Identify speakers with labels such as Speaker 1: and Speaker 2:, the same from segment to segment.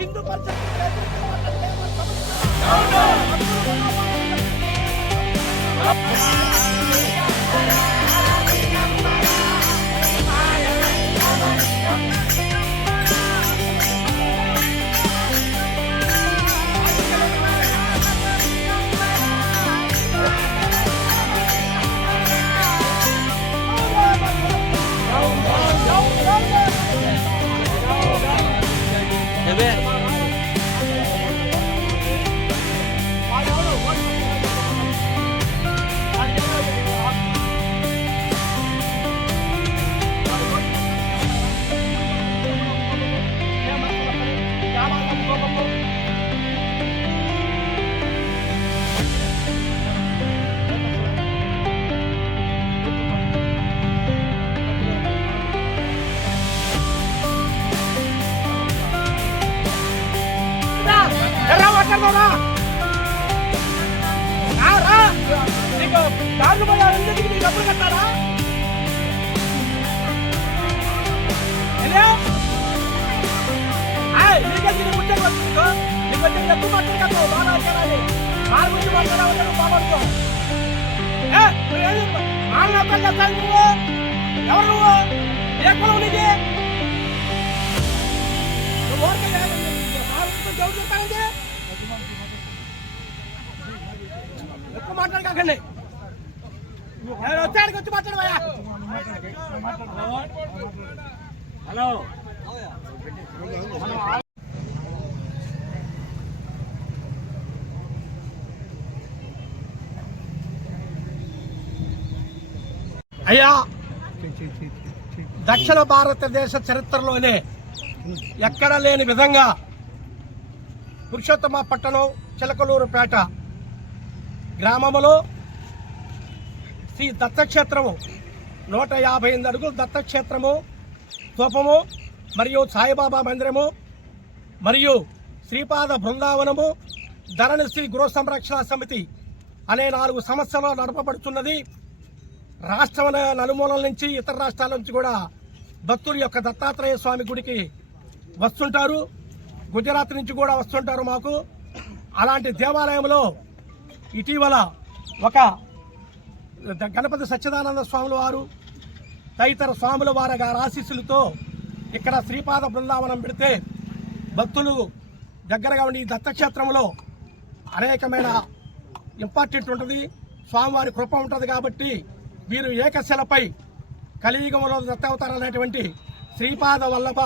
Speaker 1: హిందూ పరిషత్ హేమంత్ సంస్థ ఎవరు నువ్వు? ఏ కులం నీది? నువ్వు? ఊరికే లేదు. ఎక్కువ మాట్లాడకండి. ఎవరు వచ్చాడు వచ్చి మాట్లాడవయ్యా హలో. అయ్యా దక్షిణ భారతదేశ చరిత్రలోనే ఎక్కడ లేని విధంగా పురుషోత్తమ పట్టణం చిలకలూరుపేట గ్రామములో శ్రీ దత్తక్షేత్రము. నూట యాభై ఎనిమిది అడుగులు దత్తక్షేత్రము కోపము మరియు సాయిబాబా మందిరము మరియు శ్రీపాద బృందావనము ధరణి శ్రీ గృహ సంరక్షణ సమితి అనే నాలుగు సంవత్సరాలు నడపబడుతున్నది. రాష్ట్రం నలుమూలల నుంచి ఇతర రాష్ట్రాల నుంచి కూడా భక్తులు యొక్క దత్తాత్రేయ స్వామి గుడికి వస్తుంటారు. గుజరాత్ నుంచి కూడా వస్తుంటారు మాకు. అలాంటి దేవాలయంలో ఇటీవల ఒక గణపతి సచ్చిదానంద స్వాముల వారు తదితర స్వాముల వారి గారి ఆశీస్సులతో ఇక్కడ శ్రీపాద బృందావనం పెడితే భక్తులు దగ్గరగా ఉండి ఈ దత్తక్షేత్రంలో అనేకమైన ఇంపార్టెంట్ ఉంటుంది. స్వామివారి కృప ఉంటుంది కాబట్టి వీరు ఏకశిలపై కలియుగంలో దత్తావతారమైనటువంటి శ్రీపాద వల్లభ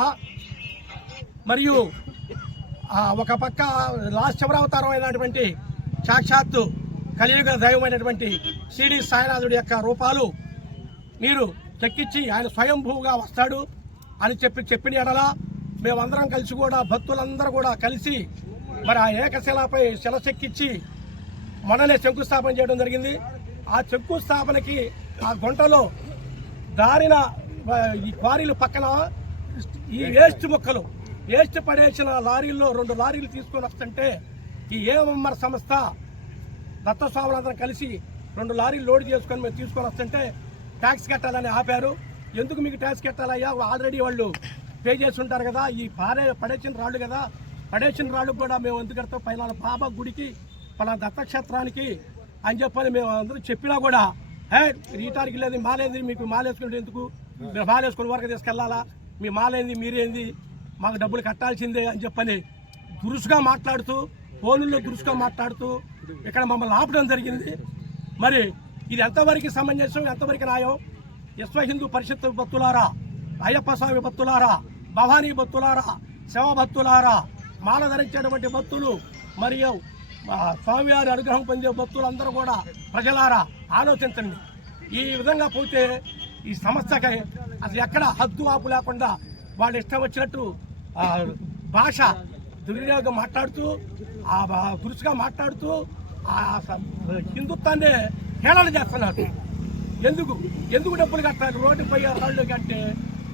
Speaker 1: మరియు ఒక పక్క లాస్ట్ చివరావతారం అయినటువంటి సాక్షాత్తు కలియుగ దైవమైనటువంటి సిడి సాయినాథుడి యొక్క రూపాలు మీరు చెక్కించి ఆయన స్వయంభూగా వస్తాడు అని చెప్పి చెప్పిన ఎడల మేమందరం కలిసి కూడా భక్తులందరూ కూడా కలిసి మరి ఆ ఏకశిలపై శిల చెక్కించి మొన్ననే శంకుస్థాపన చేయడం జరిగింది. ఆ శంకుస్థాపనకి ఆ గుంటలో దారిన ఈ క్వారీలు పక్కన ఈ వేస్ట్ మొక్కలు వేస్ట్ పడేసిన లారీల్లో రెండు లారీలు తీసుకొని వస్తుంటే ఈ ఏఎంఆర్ సంస్థ దత్తస్వాములందరం కలిసి రెండు లారీలు లోడ్ చేసుకొని మేము తీసుకొని వస్తుంటే ట్యాక్స్ కట్టాలని ఆపారు. ఎందుకు మీకు ట్యాక్స్ కట్టాలయ్యా? ఆల్రెడీ వాళ్ళు పే చేసి ఉంటారు కదా. ఈ పారే పడేసిన రాళ్ళు కదా. పడేసిన రాళ్ళు కూడా మేము ఎందుకు కడతాం పైన బాబా గుడికి పలా దత్తక్షేత్రానికి అని చెప్పని మేము అందరూ చెప్పినా కూడా హే రీటార్కి లేదు మాలేంది మీకు మాలేసుకుంటే ఎందుకు? మీరు మాలేసుకుని వరకు తీసుకెళ్ళాలా? మీ మాలేంది మీరేంది? మాకు డబ్బులు కట్టాల్సిందే అని చెప్పని దురుసుగా మాట్లాడుతూ ఫోనుల్లో దురుసుగా మాట్లాడుతూ ఇక్కడ మమ్మల్ని ఆపడం జరిగింది. మరి ఇది ఎంతవరకు సమంజసం ఎంతవరకు న్యాయం? విశ్వ హిందూ పరిషత్ భక్తులారా అయ్యప్ప స్వామి భక్తులారా భవానీ భక్తులారా శవ భక్తులారా మాల ధరించేటువంటి భక్తులు మరియు స్వామివారి అనుగ్రహం పొందే భక్తులందరూ కూడా ప్రజలారా ఆలోచించండి. ఈ విధంగా పోతే ఈ సమస్యకి అసలు ఎక్కడ హద్దు ఆపు లేకుండా వాళ్ళు ఇష్టం వచ్చినట్టు భాష దుర్వినియోగం మాట్లాడుతూ ఆ బా- దురుసుగా మాట్లాడుతూ ఆ స- హిందుత్వాన్ని హేళన చేస్తున్నారు. ఎందుకు? ఎందుకు డబ్బులు కట్టాలి? రోడ్డు పోయే రాళ్ళు కంటే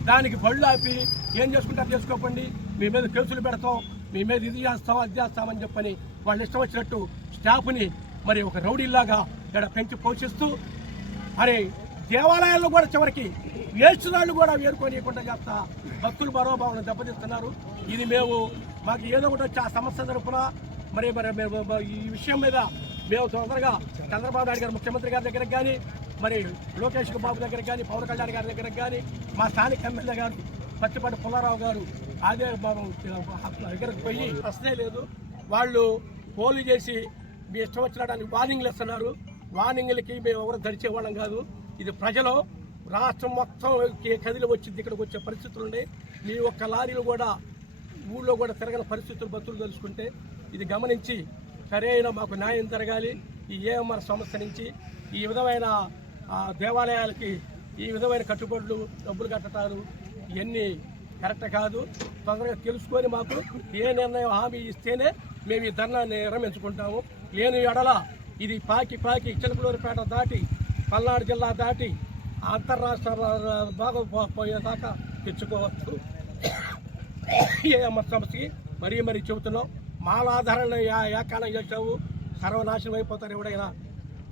Speaker 1: దానికి బళ్ళు ఆపి ఏం చేసుకుంటారు చేసుకోకండి మీ మీద కేసులు పెడతాం మీ మీద ఇది చేస్తాం అది చేస్తామని చెప్పని వాళ్ళు ఇష్టం వచ్చినట్టు స్టాఫ్ని మరి ఒక రౌడీలాగా ఇక్కడ పెంచి పోషిస్తూ మరి దేవాలయాల్లో కూడా చివరికి వేస్తున్నాళ్ళు కూడా వేరుకోనియకుండా చేస్తా. భక్తులు మరోభావం దెబ్బతీస్తున్నారు. ఇది మేము మాకు ఏదో ఒకటి వచ్చి ఆ సమస్య తరపున మరి మరి మేము ఈ విషయం మీద మేము తొందరగా చంద్రబాబు నాయుడు గారు ముఖ్యమంత్రి గారి దగ్గరకు కానీ మరి లోకేష్ బాబు దగ్గరకు కానీ పవన్ కళ్యాణ్ గారి దగ్గరకు కానీ మా స్థానిక ఎమ్మెల్యే గారు పత్తిపాటి పుల్లారావు గారు అదే బాబు దగ్గరకు పోయి ప్రశ్నే లేదు. వాళ్ళు పోలు చేసి మీ ఇష్టం వచ్చినడానికి వార్నింగ్లు ఇస్తున్నారు. వార్నింగ్లకి మేము ఎవరు ధరిచేవాళ్ళం కాదు. ఇది ప్రజలు రాష్ట్రం మొత్తం కదిలి వచ్చింది ఇక్కడికి వచ్చే పరిస్థితులు ఉన్నాయి. మీ ఒక్క లారీలు కూడా ఊళ్ళో కూడా తిరగని పరిస్థితులు బతులు తెలుసుకుంటే ఇది గమనించి సరైన మాకు న్యాయం జరగాలి. ఈ ఏఎంఆర్ సంస్థ నుంచి ఈ విధమైన దేవాలయాలకి ఈ విధమైన కట్టుబడులు డబ్బులు కట్టడాలు ఇవన్నీ కరెక్ట్ కాదు. తొందరగా తెలుసుకొని మాకు ఏ నిర్ణయం హామీ ఇస్తేనే మేము ఈ ధర్నాన్ని విరమించుకుంటాము లేని ఎడల ఇది పాకి పాకి చిలకలూరుపేట దాటి పల్నాడు జిల్లా దాటి అంతర్రాష్ట్ర బాగా పోయేదాకా తెచ్చుకోవచ్చు. ఏఎంఆర్ సంస్థకి మరీ మరీ చెబుతున్నాం. మాలాధారణ ఏకాలం చేసావు సర్వనాశనం అయిపోతారు ఎవడైనా.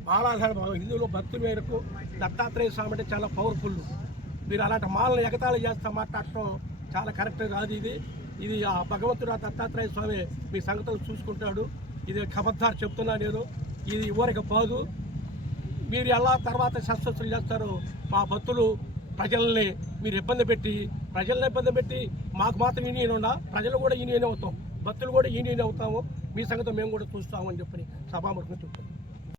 Speaker 1: మాలాధారణ హిందువులు భక్తుల మేరకు దత్తాత్రేయ స్వామి అంటే చాలా పవర్ఫుల్ మీరు అలాంటి మాలను ఎగతాళి చేస్తా మాట్లాడటం చాలా కరెక్ట్ కాదు ఇది. ఇది ఆ భగవంతుడు ఆ దత్తాత్రేయ స్వామి మీ సంగతులు చూసుకుంటాడు. ఇది ఖబర్దార్ చెప్తున్నా నేను. ఇది ఊరికి పోదు మీరు ఎలా తర్వాత శస్త్రస్తులు చేస్తారు మా భక్తులు ప్రజల్ని మీరు ఇబ్బంది పెట్టి ప్రజల్ని ఇబ్బంది పెట్టి మాకు మాత్రం యూనియన్ ఉన్నా ప్రజలు కూడా యూనియన్ అవుతాం భక్తులు కూడా యూనియన్ అవుతాము. మీ సంగతి మేము కూడా చూస్తామని చెప్పని సభాముఖంగా చెప్తాం